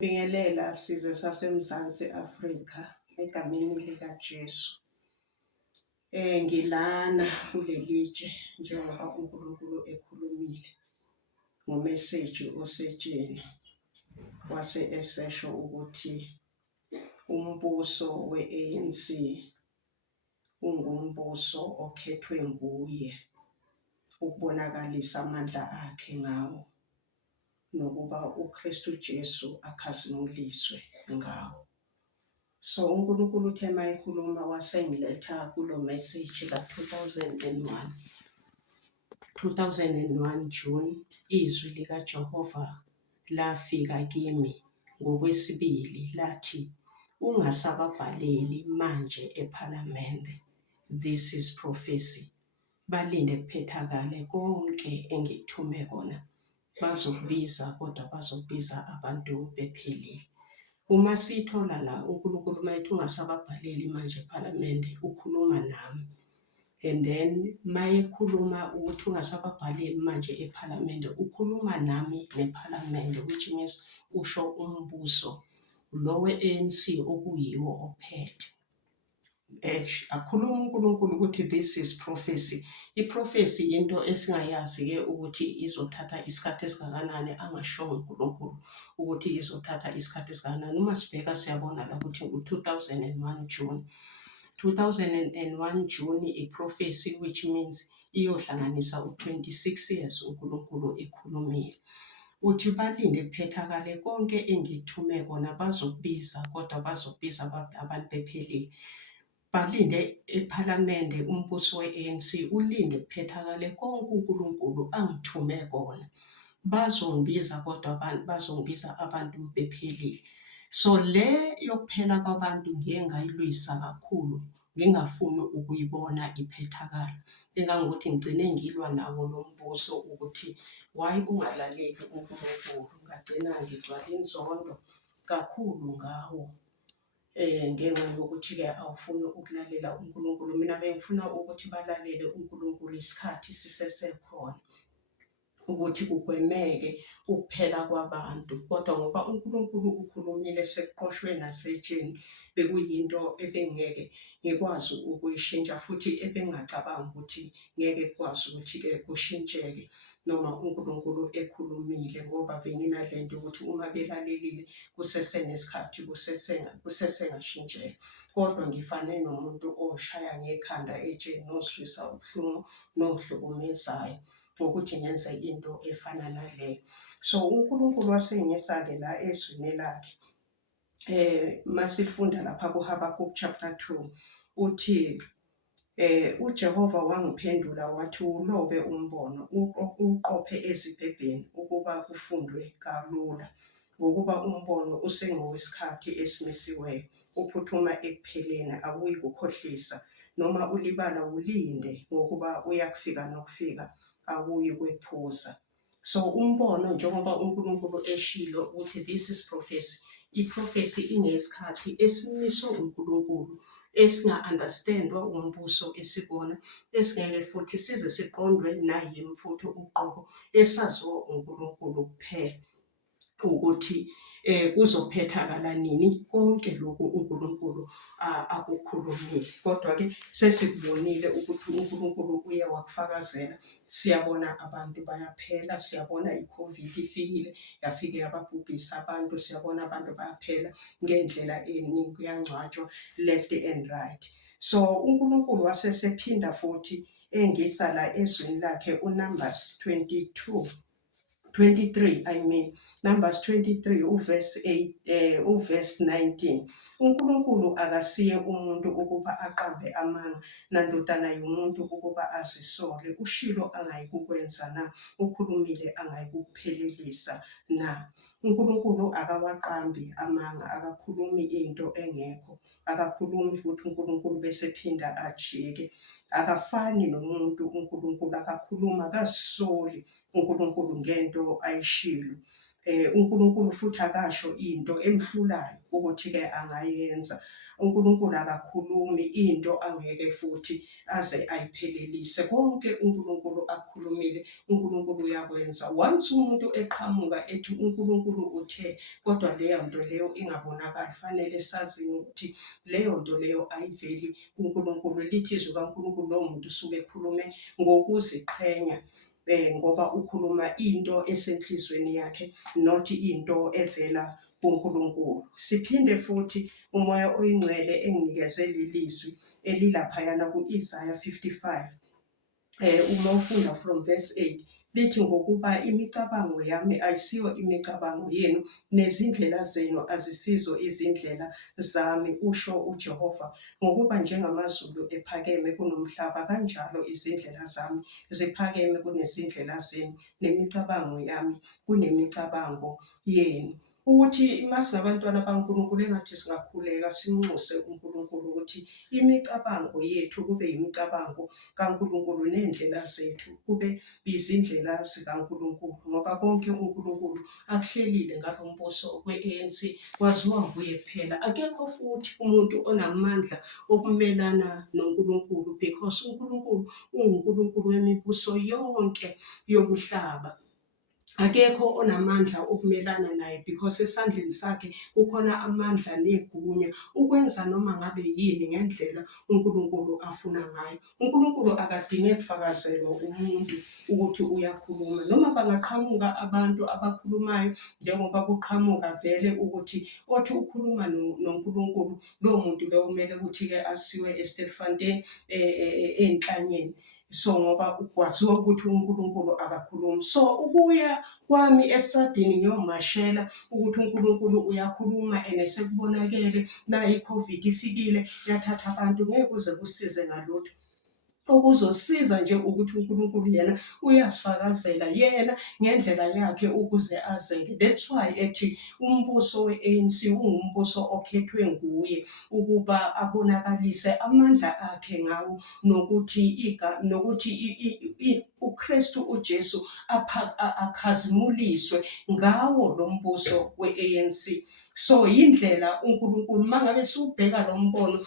Bingelela sizwe saseMzansi Afrika egameni likaJesu. Ngilana kulelitshe njengoba uNkulunkulu ekhulumile ngomeseji osetsheni wase esesho ukuthi umbuso we-ANC ungumbuso okhethwe nguye ukubonakalisa amandla akhe ngawo nokuba uKristu Jesu akhazimuliswe ngawo. So uNkulunkulu uthe mayikhuluma wasengiletha kulo message ka 2001 June, izwi likaJehova lafika kimi ngokwesibili lathi, ungasababhaleli manje ePhalamende. This is prophecy. Balinde kuphethakale konke engithume kona. Bazokubiza kodwa bazokubiza abantu bephelile. Uma sithola la uNkulunkulu mayethi ungasababhaleli manje ePhalamende ukhuluma nami. And then mayekhuluma ukuthi ungasababhaleli manje ePhalamende ukhuluma nami nePhalamende, which means usho umbuso lo we-ANC okuyiwo ophethe. Akhuluma uNkulunkulu ukuthi this is prophecy. Iprofesi into esingayazi-ke ukuthi izothatha isikhathi esingakanani, angashongo uNkulunkulu ukuthi izothatha isikhathi esingakanani. Uma sibheka siyabona la ukuthi u-2001 June. 2001 June iprofesi, which means iyohlanganisa u-26 years uNkulunkulu ekhulumile. Uthi balinde kuphethakale konke engithume kona, bazokubiza kodwa bazokubiza abantu bephelile. Balinde ePhalamende umbuso we-ANC ulinde kuphethakale konke uNkulunkulu angithume kona. Bazongibiza kodwa bazongibiza abantu bephelile. So le yokuphela kwabantu ngiye ngayilwisa kakhulu, ngingafuni ukuyibona iphethakala. Engangokuthi ngigcine ngilwa nawo lo mbuso ukuthi why ungalaleli uNkulunkulu. Ngagcina ngigcwala inzondo kakhulu ngawo. Ngenxa yokuthi-ke awufuni ukulalela uNkulunkulu. Mina bengifuna ukuthi balalele uNkulunkulu isikhathi sisesekhona ukuthi kugwemeke ukuphela kwabantu. Kodwa ngoba uNkulunkulu ukhulumile sekuqoshwe nasetsheni, bekuyinto ebengeke ngikwazi ukuyishintsha futhi ebengacabangi ukuthi ngeke kukwazi ukuthi-ke kushintsheke noma uNkulunkulu ekhulumile, ngoba benginalento ukuthi uma belalelile kusesenesikhathi kusesengashintsheka. Kodwa ngifane nomuntu oshaya ngekhanda etsheni nozwisa ubuhlungu nohlukumezayo ukuthi ngenze into efana naleyo. So uNkulunkulu wasengisa-ke la ezwini lakhe. Masilifunda lapha kuHabakuk chapter 2 uthi uJehova wangiphendula wathi ulobe umbono uqophe ezibhebheni ukuba kufundwe kalula, ngokuba umbono usengowesikhathi esimisiweyo, uphuthuma ekupheleni, awuyi kukhohlisa, noma ulibala ulinde ngokuba uyakufika nokufika, awuyi kwephuza. So umbono njengoba uNkulunkulu eshilo ukuthi this is prophecy. Iprofesi ingesikhathi esimiswe uNkulunkulu esinga-understandwa umbuso esibona, esingeke futhi size siqondwe nayimfutho uqobo, esaziwa uNkulunkulu kuphela ukuthi kuzophethakala nini konke lokhu uNkulunkulu akukhulumile. Kodwa-ke sesikubonile ukuthi uNkulunkulu uye wakufakazela. Siyabona abantu bayaphela, siyabona iCOVID ifikile yafike yababhubhisa abantu, siyabona abantu bayaphela ngendlela eningi, kuyangcwatshwa left and right. So uNkulunkulu wasesephinda futhi engisa la ezwini lakhe uNumbers 23, Numbers 23 uverse 8 uverse 19. uNkulunkulu akasiye umuntu ukuba aqambe amanga, nandodana yomuntu ukuba azisole. Ushilo angayikukwenza na? Ukhulumile angayikuphelelisa na? uNkulunkulu akawaqambi amanga, akakhulumi into engekho, akakhulumi futhi uNkulunkulu bese phinda ajike. Akafani nomuntu uNkulunkulu, akakhuluma akazisoli uNkulunkulu ngento ayishilo. uNkulunkulu futhi akasho into emhlulayo ukuthi-ke angayenza. uNkulunkulu akakhulumi into angeke futhi aze ayiphelelise. Konke uNkulunkulu akukhulumile, uNkulunkulu uyakwenza. Once umuntu eqhamuka ethi uNkulunkulu uthe, kodwa leyo nto leyo ingabonakali, fanele sazi ukuthi leyo nto leyo ayiveli kuNkulunkulu. Lithi izwi kaNkulunkulu lowo muntu usuke ekhulume ngokuziqhenya. Ngoba ukhuluma into esenhlizweni yakhe, not into evela kuNkulunkulu. Siphinde futhi umoya oyingcwele enginikeze lelizwi elilaphayana ku-Isaiah 55. Uma ufunda from verse 8, lithi ngokuba imicabango yami ayisiyo imicabango yenu, nezindlela zenu azisizo izindlela zami, usho uJehova. Ngokuba njengamazulu ephakeme kunomhlaba, kanjalo izindlela zami ziphakeme kunezindlela zenu, nemicabango yami kunemicabango yenu. Ukuthi masingabantwana baNkulunkulu engathi singakhuleka simnxuse uNkulunkulu ukuthi imicabango yethu kube yimicabango kaNkulunkulu, nendlela zethu kube izindlela zikaNkulunkulu, ngoba konke uNkulunkulu akuhlelile ngalo mbuso we-ANC kwaziwa nguye kuphela. Akekho futhi umuntu onamandla okumelana noNkulunkulu, because uNkulunkulu unguNkulunkulu wemibuso yonke yomhlaba. Akekho onamandla okumelana naye, because esandleni sakhe kukhona amandla negunya ukwenza noma ngabe yini ngendlela uNkulunkulu afuna ngayo. uNkulunkulu akadinge kufakazelwa umuntu ukuthi uyakhuluma, noma bangaqhamuka abantu abakhulumayo, njengoba kuqhamuka vele ukuthi othi ukhuluma noNkulunkulu, lowo muntu lowo kumele ukuthi-ke asiwe eSterkfontein enhlanyeni. So ngoba kwaziwa ukuthi uNkulunkulu akakhulumi. So ukuya kwami estradini ngiyomashela ukuthi uNkulunkulu uyakhuluma and sekubonakele na i-COVID ifikile yathatha abantu, ngeke kuze kusize ngalutho. Okuzosiza nje ukuthi uNkulunkulu yena uyasifakazela yena ngendlela yakhe ukuze azeke. That's why ethi umbuso we-ANC ungumbuso okhethwe nguye ukuba abonakalise amandla akhe ngawo, nokuthi uKristu uJesu akhazimuliswe ngawo lo mbuso we-ANC. So indlela uNkulunkulu mangabe siubheka lo mbono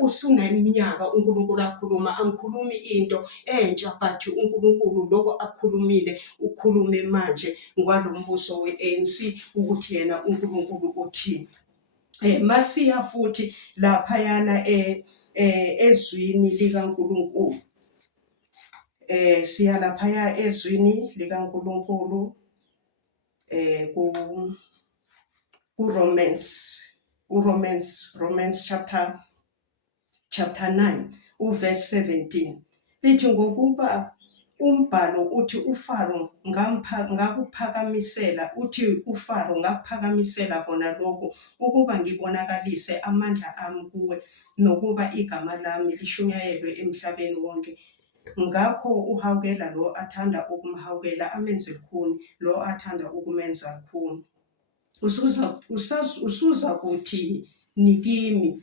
usuneminyaka uNkulunkulu akhuluma, angikhulumi into entsha, but uNkulunkulu lokho akukhulumile ukhulume manje ngalo mbuso we-ANC ukuthi yena uNkulunkulu uthini. Masiya futhi laphayana ezwini likaNkulunkulu. Siya laphaya ezwini likaNkulunkulu Romans chapter 9 uverse 17. Lithi ngokuba umbhalo uthi uFaro ngakuphakamisela kona lokho ukuba ngibonakalise amandla ami kuwe, nokuba igama lami lishunyayelwe emhlabeni wonke. Ngakho uhawukela lo athanda ukumhawukela, amenze lukhuni lo athanda ukumenza lukhuni. Usuza kuthi nikimi,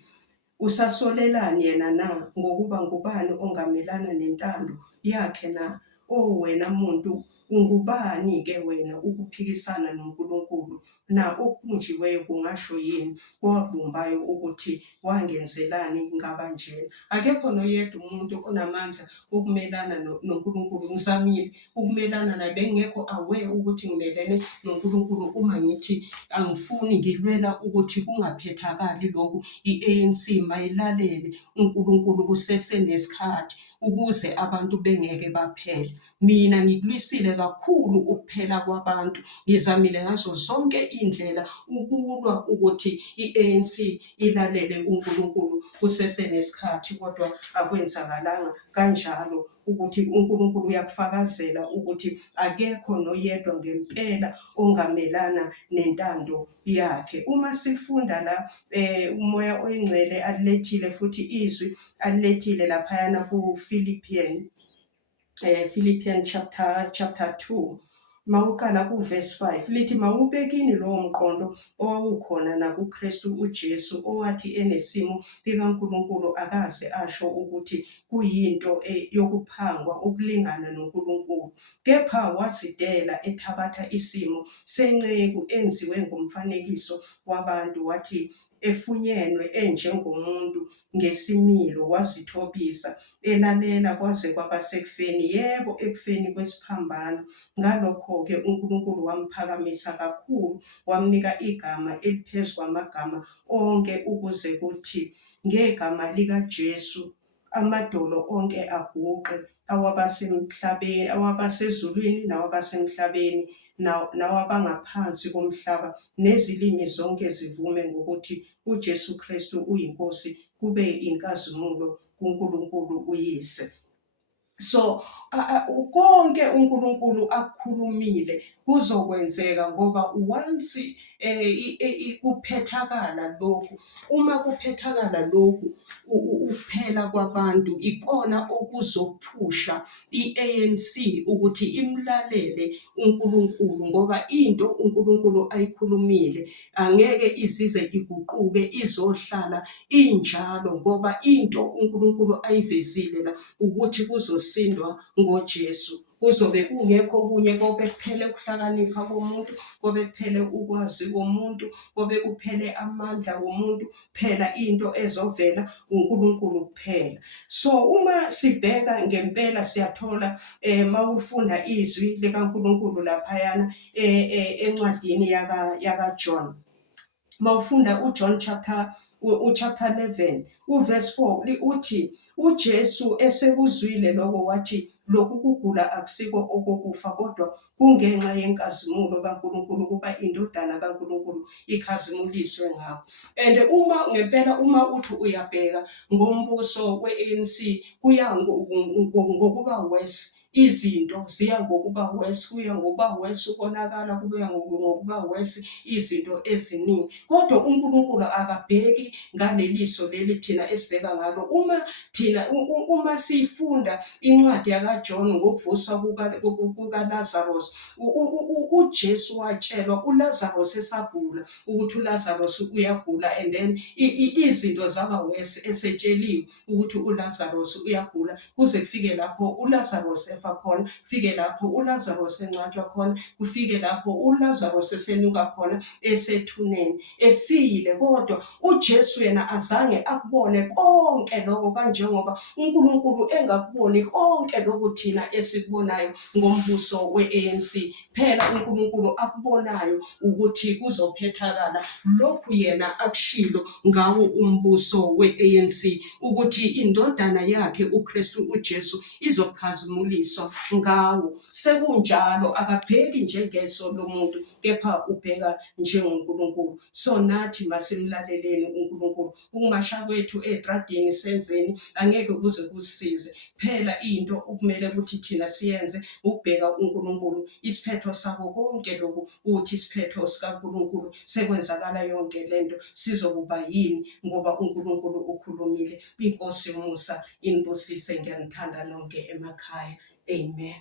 usasolelani yena na? Ngokuba ngubani ongamelana nentando yakhe na? Wena muntu, ungubani-ke wena ukuphikisana noNkulunkulu na? Okhunjiweyo kungasho yini kowabumbayo ukuthi wangenzelani ngabanjena? Akekho noyedwa umuntu onamandla ukumelana noNkulunkulu. Ngizamile ukumelana naye, bengekho aware ukuthi ngimelene noNkulunkulu. Uma ngithi angifuni, ngilwela ukuthi kungaphethakali lokhu, i-ANC mayilalele uNkulunkulu kusesenesikhathi ukuze abantu bengeke baphele. Mina ngikulwisile kakhulu ukuphela kwabantu, ngizamile ngazo zonke indlela ukulwa ukuthi i-ANC ilalele uNkulunkulu kusesenesikhathi, kodwa akwenzakalanga kanjalo, ukuthi uNkulunkulu uyakufakazela ukuthi akekho noyedwa ngempela ongamelana nentando yakhe. Uma sifunda la umoya oyingcwele alilethile futhi izwi alilethile laphayana ku-Philippians chapter 2, mawuqala kuverse 5 lithi mawubekini lowo mqondo owawukhona nakuKristu uJesu owathi enesimo likaNkulunkulu akaze asho ukuthi kuyinto yokuphangwa ukulingana noNkulunkulu, kepha wazidela ethabatha isimo senceku enziwe ngomfanekiso wabantu, wathi efunyenwe enjengomuntu ngesimilo wazithobisa, elalela kwaze kwaba sekufeni, yebo ekufeni kwesiphambano. Ngalokho-ke uNkulunkulu wamphakamisa kakhulu, wamnika igama eliphezu kwamagama onke, ukuze kuthi ngegama likaJesu amadolo onke aguqe, awabasemhlabeni, awabasezulwini nawabasemhlabeni, nawabangaphansi komhlaba, nezilimi zonke zivume ngokuthi uJesu Kristu uyinkosi, kube inkazimulo kuNkulunkulu uYise. So konke uNkulunkulu akukhulumile kuzokwenzeka ngoba once kuphethakala lokhu, uma kuphethakala lokhu ukuphela kwabantu, ikona okuzophusha i-ANC ukuthi imlalele uNkulunkulu, ngoba into uNkulunkulu ayikhulumile angeke izize iguquke, izohlala injalo, ngoba into uNkulunkulu ayivezile la ukuthi kuzosindwa ngoJesu. Kuzobe kungekho okunye, kobe kuphele ukuhlakanipha komuntu, kobe kuphele ukwazi komuntu, kobe kuphele amandla womuntu, phela into ezovela uNkulunkulu kuphela. So uma sibheka ngempela siyathola mawufunda izwi likaNkulunkulu laphayana encwadini yakaJohn. Mawufunda uJohn chapter 11 uverse 4 uthi uJesu esekuzwile lokho wathi lokhu kugula akusiko okokufa kodwa kungenxa yenkazimulo kaNkulunkulu, kuba indodana kaNkulunkulu ikhazimuliswe ngakho. And uma uthi uyabheka ngombuso we-ANC kuya ngokuba worse, izinto ziya ngokuba worse, kuya ngokuba worse ukonakala, kuya ngokuba worse izinto eziningi. Kodwa uNkulunkulu akabheki ngaleliso leli thina esibheka ngalo. Uma sifunda incwadi yakaJohn ngokuvusa kukaLazarus, uJesu watshelwa uLazarus esagula ukuthi uLazarus uyagula, and then izinto zaba worse esetsheliwe ukuthi uLazarus uyagula, kuze kufike lapho uLazarus efa khona, kufike lapho uLazarus engcwatshwa khona, kufike lapho uLazarus esenuka khona esethuneni efile. Kodwa uJesu yena azange akubone konke lokho, kanjengoba uNkulunkulu engakuboni konke lokho thina esikubonayo ngombuso we-ANC. Phela uNkulunkulu akubonayo ukuthi kuzophethakala lokhu yena akushilo ngawo umbuso we-ANC, ukuthi indodana yakhe uKristu uJesu izokhazimuliswa ngawo. Sekunjalo, akabheki njengeso lomuntu, kepha ubheka njengoNkulunkulu. So nathi masimlaleleni uNkulunkulu. Ukumasha kwethu etradini senzeni angeke kuze kusisize. Phela into okumele ukuthi thina siyenze ukubheka uNkulunkulu. Isiphetho sabo konke lokhu uthi isiphetho sikaNkulunkulu, sekwenzakala yonke lento, sizokuba yini ngoba uNkulunkulu ukhulumile. Inkosi Musa inibusise, ngiyanithanda nonke emakhaya. Amen.